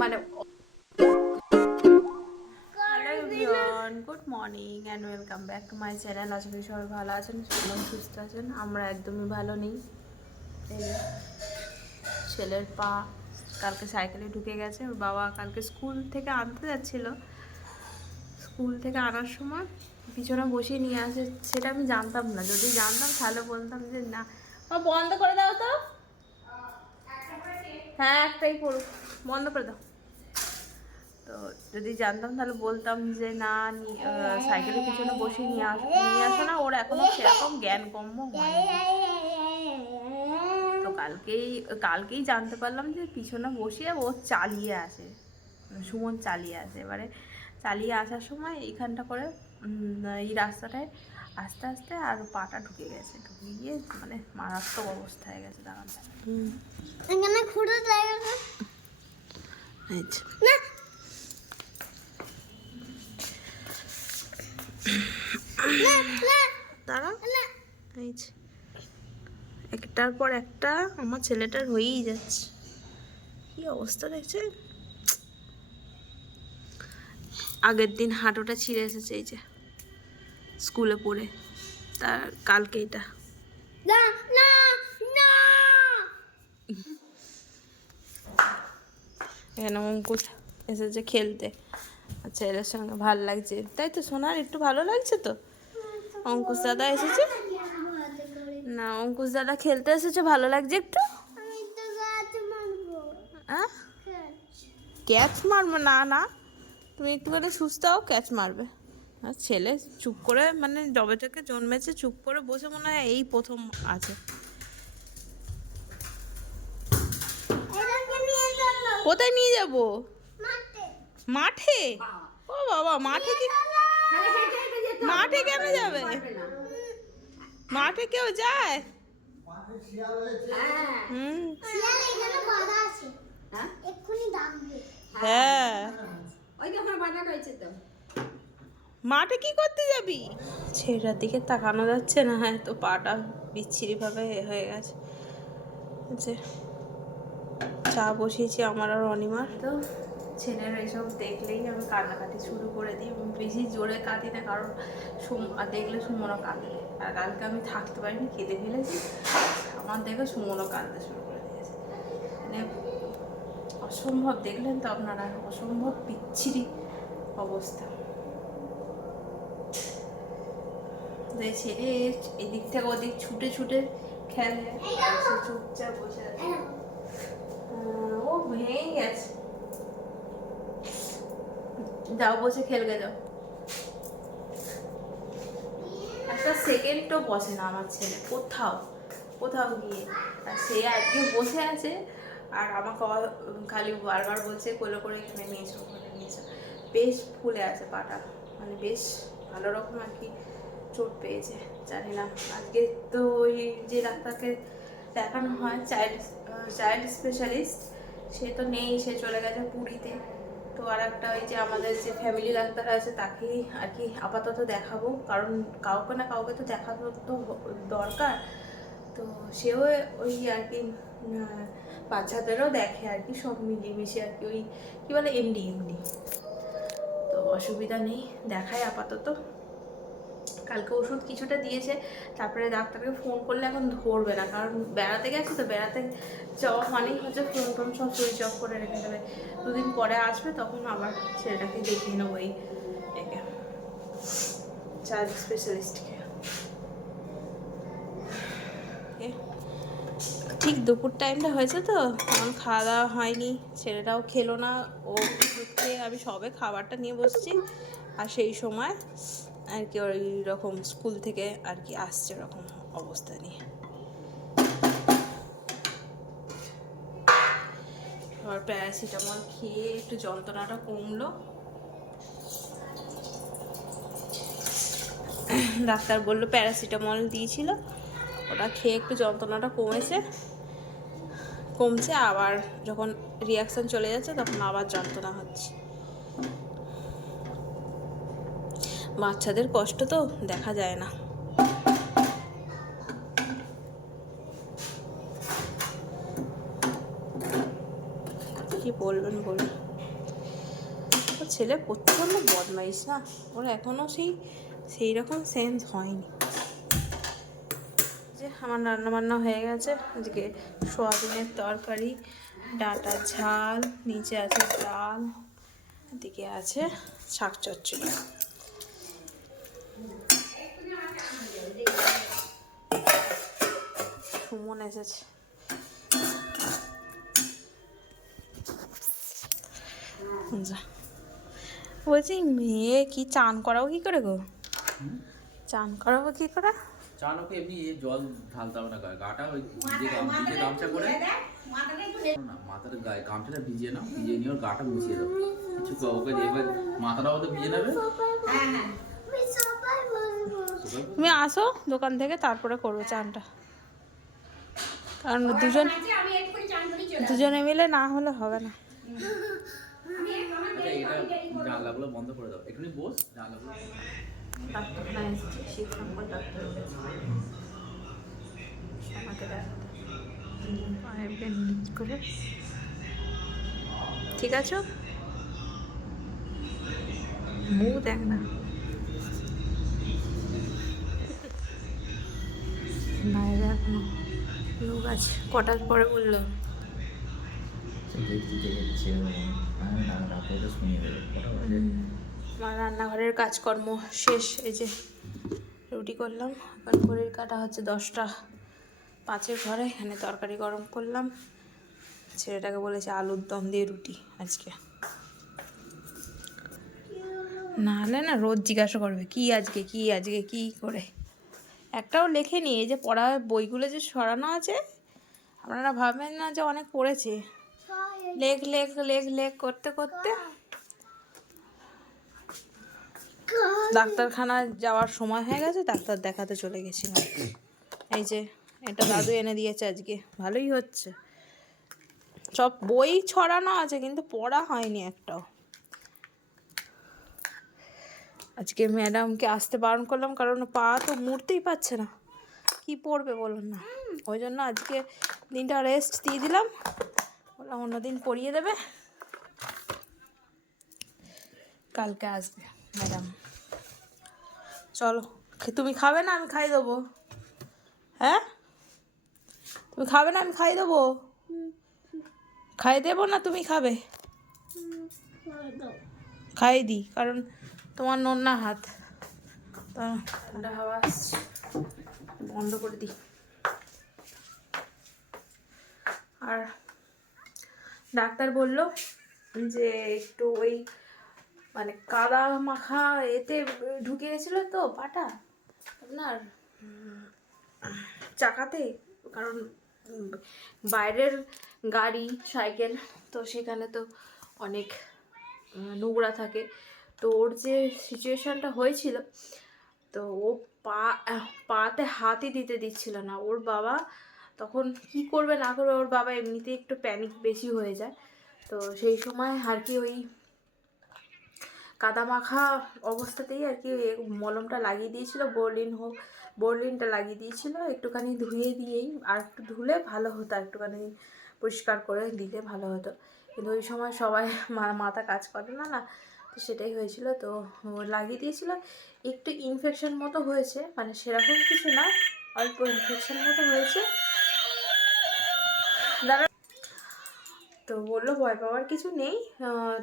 মানে good morning and welcome back to my channel. আশা করি সবাই ভালো আছেন, সবাই সুস্থ আছেন। আমরা একদমই ভালো নেই। ছেলের পা কালকে সাইকেলে ঢুকে গেছে। ওর বাবা কালকে স্কুল থেকে আনতে যাচ্ছিল, স্কুল থেকে আনার সময় পিছনে বসিয়ে নিয়ে আসে। সেটা আমি জানতাম না, যদি জানতাম তাহলে বলতাম যে না বন্ধ করে দাও তো। হ্যাঁ একটাই পড়ুক, বন্ধ করে দাও। তো যদি জানতাম তাহলে বলতাম যে না সাইকেলের পিছনে বসিয়ে নিয়ে আসো না, ওর এখনো সেরকম জ্ঞানগম্য হয়নি। তো কালকেই জানতে পারলাম যে পিছনে বসিয়ে ও চালিয়ে আসে, সুমন চালিয়ে আসে। এবারে চালিয়ে আসার সময় এইখানটা করে এই রাস্তাটায় আস্তে আস্তে আর পাটা ঢুকে গেছে, ঢুকে গিয়ে মানে মারাত্মক অবস্থা হয়ে গেছে। দাঁড়ান এখানে খুঁড়ে জায়গা দাঁড়া, একটার পর একটা আমার ছেলেটার হয়েই যাচ্ছে। কি অবস্থা দেখছে। আগের দিন হাঁটুটা ছিঁড়ে এসেছে, এই যে স্কুলে পড়ে, তার কালকে এটা এখানে অঙ্কুশ এসেছে খেলতে। আচ্ছা এদের সঙ্গে ভালো লাগছে, তাই তো সোনার একটু ভালো লাগছে তো। অঙ্কুশ দাদা এসেছে না, অঙ্কুশ দাদা খেলতে এসেছে, ভালো লাগছে একটু। ক্যাচ মারবে না, না তুমি একটুখানি সুস্থ হও, ক্যাচ মারবে। আর ছেলে চুপ করে, মানে যবে থেকে জন্মেছে চুপ করে বসে, মনে হয় এই প্রথম আছে। কোথায় নিয়ে যাব? মাঠে? ও বাবা, মাঠে কি, মাঠে কেন যাবে? মাঠে কেউ যায়? হ্যাঁ মাঠে কি করতে যাবি? ছেলেটার দিকে তাকানো যাচ্ছে না, হ্যাঁ তো পাটা বিচ্ছিরি ভাবে হয়ে গেছে। চা বসিয়েছি আমার আর অনিমার। তো ছেলের এইসব দেখলেই আমি কান্নাকাটি শুরু করে দিই। বেশি জোরে কাঁদি না, কারণ দেখলে সুমনও কাঁদে। আর কালকে আমি থাকতে পারিনি, কেঁদে ফেলেছি। আমার দেখে সুমনও কাঁদতে শুরু করে দিয়েছে। মানে অসম্ভব, দেখলেন তো আপনারা, অসম্ভব বিচ্ছিরি অবস্থা। ছেলে এদিক থেকে ওদিক ছুটে ছুটে খেলে, সে চুপচাপ বসে আছে। ও ভেঙে গেছে, যাও বসে খেলবে যাও। একটা সেকেন্ডও বসে না আমার ছেলে কোথাও কোথাও গিয়ে। আর সে আজকে বসে আছে, আর আমাকে খালি বারবার বলছে কোলে করে এখানে নিয়েছো, ওখানে নিয়েছো। বেশ ফুলে আছে পাটা, মানে বেশ ভালো রকম আর কি চোট পেয়েছে। জানি না আজকে তো ওই যে ডাক্তারকে দেখানো হয়, চাইল্ড স্পেশালিস্ট, সে তো নেই, সে চলে গেছে পুরীতে। তো আর একটা ওই যে আমাদের যে ফ্যামিলি ডাক্তার আছে, তাকেই আর কি আপাতত দেখাবো, কারণ কাউকে না কাউকে তো দেখানো তো দরকার। তো সেও ওই আর কি বাচ্চাদেরও দেখে আর কি, সব মিলিয়ে মিশিয়ে আর কি, ওই কী বলে এমডি। তো অসুবিধা নেই, দেখায় আপাতত। কালকে ওষুধ কিছুটা দিয়েছে, তারপরে ডাক্তারকে ফোন করলে এখন ধরবে না, কারণ বেড়াতে গেছে তো, বেড়াতে যাওয়া মানেই হচ্ছে ফোন টোন সব সুইচ অফ করে রেখে দেবে। দুদিন পরে আসবে, তখন আবার ছেলেটাকে দেখিয়ে নেবো এই একে চাইল্ড স্পেশালিস্টকে। ঠিক দুপুর টাইমটা হয়েছে তো, এখন খাওয়া দাওয়া হয়নি, ছেলেটাও খেলো না। ও ওষুধ খেয়ে আমি সবে খাবারটা নিয়ে বসছি, আর সেই সময় আর কি ওই রকম স্কুল থেকে আর কি আসছে ওরকম অবস্থা নিয়ে। আবার প্যারাসিটামল খেয়ে একটু যন্ত্রণাটা কমলো। ডাক্তার বললো প্যারাসিটামল দিয়েছিল, ওটা খেয়ে একটু যন্ত্রণাটা কমছে, আবার যখন রিয়াকশান চলে যাচ্ছে তখন আবার যন্ত্রণা হচ্ছে। বাচ্চাদের কষ্ট তো দেখা যায় না। কি বলবেন বলুন। ওর ছেলে প্রচণ্ড বদমাইশ না, ওর এখনও সেই রকম সেন্স হয়নি। যে আমার রান্নাবান্না হয়ে গেছে, আজকে সোয়াবিনের তরকারি, ডাঁটার ঝাল, নিচে আছে ডাল, এদিকে আছে শাক চচ্চড়ি। সুমন এসেছে। বলছি মেয়ে কি চান করাবো কি করে গো? চান করাবো কি করে? চান ওকে এমনি জল ঢালতে হবে না গায়ে, গাটা ওই ভিজে গামছা করে না, মাথার গায়ে গামছাটা ভিজিয়ে নাও, ভিজিয়ে নিয়ে ওর গাটা মুছিয়ে দাও। কিছু ওকে এবার মাথাটাও তো ভিজে নেবে। তুমি আসো দোকান থেকে, তারপরে করবো চানটা, কারণ দুজনে মিলে না হলে হবে না। আচ্ছা এটা জানলাগুলো বন্ধ করে দাও, একটু বস, জানলাগুলো ডাক্তারখানায় এসেছি, শীতকাল ডাক্তার আমাকে দেখাতে করে। ঠিক আছে, মুখ দেখ না, বাইরে এখনো লোক আছে। কটার পরে বললো? আমার রান্নাঘরের কাজকর্ম শেষ। এই যে রুটি করলাম, এখন ঘড়ির কাটা হচ্ছে 10টা 5 ঘরে। এখানে তরকারি গরম করলাম, ছেলেটাকে বলেছে আলুর দম দিয়ে রুটি আজকে, নাহলে না রোজ জিজ্ঞাসা করবে কি আজকে কি আজকে কি করে। একটাও লেখেনি, এই যে পড়া বইগুলো যে সরানো আছে, আপনারা ভাববেন না যে অনেক পড়েছে। লেখ লেখ লেখ লেখ করতে করতে ডাক্তারখানা যাওয়ার সময় হয়ে গেছে, ডাক্তার দেখাতে চলে গেছিলাম। এই যে এটা দাদু এনে দিয়েছে আজকে, ভালোই হচ্ছে। সব বই ছড়ানো আছে কিন্তু পড়া হয়নি একটাও। আজকে ম্যাডামকে আসতে বারণ করলাম, কারণ পা তো মুড়তেই পারছে না, কি পড়বে বলুন না। ওই জন্য আজকে দিনটা রেস্ট দিয়ে দিলাম, বললাম অন্যদিন পড়িয়ে দেবে, কালকে আসবে ম্যাডাম। চলো, তুমি খাবে না আমি খাই দেবো? হ্যাঁ, তুমি খাবে না আমি খাই দেবো? খাই দেবো না তুমি খাবে? খাই দিই, কারণ তোমার নন্না হাত। ঠান্ডা হাওয়া আসছে, বন্ধ করে দিই। আর ডাক্তার বলল যে একটু ওই মানে কাদা মাখা এতে ঢুকে গেছিলো তো পাটা আপনার চাকাতে, কারণ বাইরের গাড়ি সাইকেল তো সেখানে তো অনেক নোংরা থাকে। তো ওর যে সিচুয়েশানটা হয়েছিল, তো ও পাতে হাতই দিতে দিচ্ছিল না। ওর বাবা তখন কি করবে না করবে, ওর বাবা এমনিতেই একটু প্যানিক বেশি হয়ে যায়। তো সেই সময় আর কি ওই কাদা মাখা অবস্থাতেই আর কি মলমটা লাগিয়ে দিয়েছিল, বোরলিনটা লাগিয়ে দিয়েছিল, একটুখানি ধুয়ে দিয়েই, আর একটু ধুলে ভালো হতো, একটুখানি পরিষ্কার করে দিলে ভালো হতো। কিন্তু ওই সময় সবাই মাথা কাজ করে না না, তো সেটাই হয়েছিল। তো লাগিয়ে দিয়েছিল, একটু ইনফেকশন মতো হয়েছে, মানে সেরকম কিছু না, অল্প ইনফেকশন মতো হয়েছে। তো বললো ভয় পাওয়ার কিছু নেই,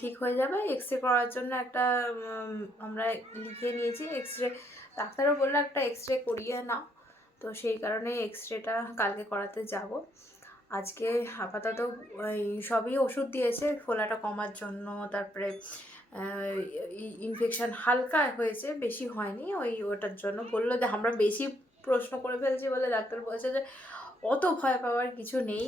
ঠিক হয়ে যাবে। এক্স রে করার জন্য একটা আমরা লিখে নিয়েছি এক্স রে, ডাক্তারও বললো একটা এক্স রে করিয়ে নাও। তো সেই কারণে এক্স রেটা কালকে করাতে যাব। আজকে আপাতত ওই সবই ওষুধ দিয়েছে ফোলাটা কমার জন্য, তারপরে ইনফেকশান হালকা হয়েছে, বেশি হয়নি। ওটার জন্য বললো যে আমরা বেশি প্রশ্ন করে ফেলছি বলে ডাক্তার বলছে যে অত ভয় পাওয়ার কিছু নেই,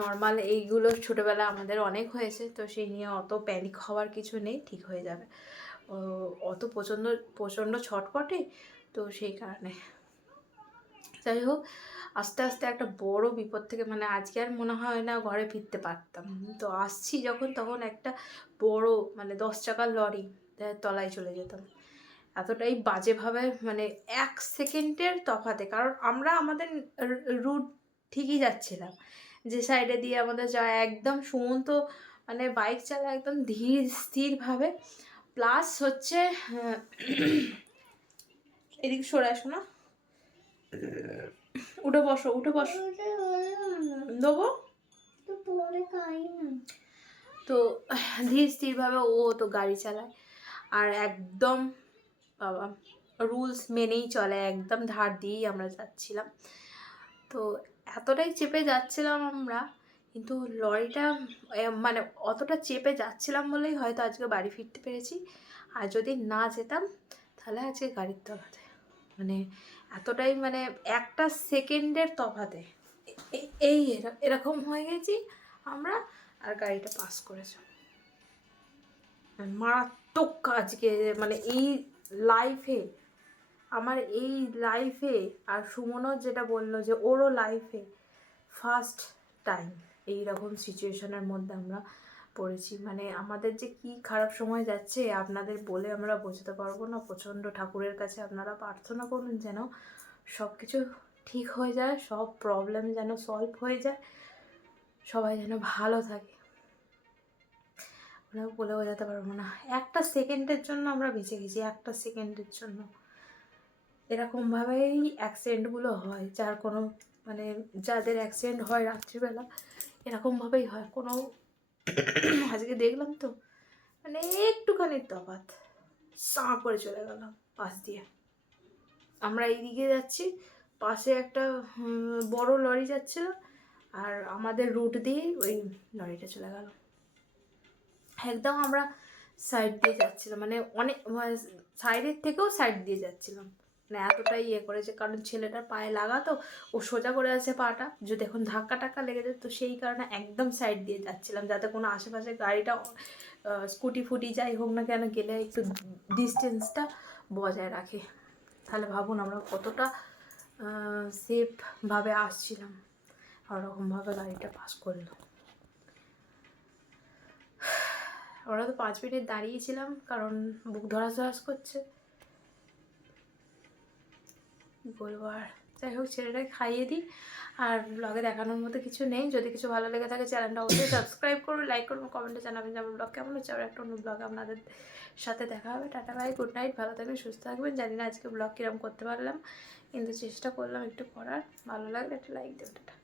নর্মাল, এইগুলো ছোটোবেলা আমাদের অনেক হয়েছে, তো সেই নিয়ে অত প্যানিক হওয়ার কিছু নেই, ঠিক হয়ে যাবে। অত প্রচণ্ড ছটপটে, তো সেই কারণে। যাই হোক, আস্তে আস্তে একটা বড় বিপদ থেকে, মানে আজকে আর মনে হয় না ঘরে ফিরতে পারতাম। তো আসছি যখন, তখন একটা বড় মানে 10 চাকার লরি তলায় চলে যেতাম, এতটাই বাজেভাবে, মানে 1 সেকেন্ডের তফাতে। কারণ আমরা আমাদের রুট ঠিকই যাচ্ছিলাম, যে সাইডে দিয়ে আমাদের যাওয়া, একদম সুমন্ত মানে বাইক চালায় একদম ধীর স্থিরভাবে। প্লাস হচ্ছে এদিকে সরে আসো না, উঠে বসো দেবো। তো ধীর স্থিরভাবে ও তো গাড়ি চালায়, আর একদম বাবা রুলস মেনেই চলে, একদম ধার দিয়েই আমরা যাচ্ছিলাম। তো এতটাই চেপে যাচ্ছিলাম আমরা, কিন্তু লরিটা মানে অতটা চেপে যাচ্ছিলাম বলেই হয়তো আজকে বাড়ি ফিরতে পেরেছি। আর যদি না যেতাম তাহলে আজকে গাড়ির তফাতে, মানে এতটাই মানে একটা সেকেন্ডের তফাতে এই এরকম হয়ে গেছি আমরা। আর গাড়িটা পাস করেছে। মারাত্মক আজকে মানে এই লাইফে, আমার এই লাইফে, আর সুমনও যেটা বললো যে ওরও লাইফে ফার্স্ট টাইম এইরকম সিচুয়েশনের মধ্যে আমরা পড়েছি। মানে আমাদের যে কি খারাপ সময় যাচ্ছে আপনাদের বলে আমরা বোঝাতে পারবো না। প্রচণ্ড ঠাকুরের কাছে আপনারা প্রার্থনা করুন যেন সব কিছু ঠিক হয়ে যায়, সব প্রবলেম যেন সলভ হয়ে যায়, সবাই যেন ভালো থাকে। আমরা বলে বোঝাতে পারবো না। একটা সেকেন্ডের জন্য আমরা বেঁচে গেছি, একটা সেকেন্ডের জন্য। এরকমভাবেই অ্যাক্সিডেন্টগুলো হয়, যার কোনো মানে যাদের অ্যাক্সিডেন্ট হয় রাত্রিবেলা এরকমভাবেই হয়। কোনো আজকে দেখলাম তো মানে একটুখানি তফাৎ, সাঁ করে চলে গেলাম পাশ দিয়ে। আমরা এইদিকে যাচ্ছি, পাশে একটা বড় লরি যাচ্ছিল, আর আমাদের রুট দিয়ে ওই লরিটা চলে গেল। একদম আমরা সাইড দিয়ে যাচ্ছিলাম, মানে অনেক সাইডের থেকেও সাইড দিয়ে যাচ্ছিলাম, মানে এতটাই ইয়ে করেছে। কারণ ছেলেটার পায়ে লাগাতো, ও সোজা করে আছে পাটা, যদি এখন ধাক্কা টাক্কা লেগে যেত, তো সেই কারণে একদম সাইড দিয়ে যাচ্ছিলাম, যাতে কোনো আশেপাশে গাড়িটা স্কুটি ফুটি যাই হোক না কেন গেলে একটু ডিস্টেন্সটা বজায় রাখে। তাহলে ভাবুন আমরা কতটা সেফভাবে আসছিলাম, ওরকমভাবে গাড়িটা পাস করলো। আমরা তো 5 মিনিট দাঁড়িয়েছিলাম, কারণ বুক ধরাস করছে, বলবো আর। যাই হোক, ছেলেটাকে খাইয়ে দিই। আর ব্লগে দেখানোর মতো কিছু নেই। যদি কিছু ভালো লেগে থাকে চ্যানেলটা অবশ্যই সাবস্ক্রাইব করুন, লাইক করুন, কমেন্টে জানাবেন যে আমার ব্লগ কেমন হচ্ছে। আর একটা অন্য ব্লগে আপনাদের সাথে দেখা হবে। টাটা বাই, গুড নাইট, ভালো থাকবেন, সুস্থ থাকবেন। জানি না আজকে ব্লগ কীরকম করতে পারলাম, কিন্তু চেষ্টা করলাম একটু করার। ভালো লাগলে একটা লাইক দেবেন।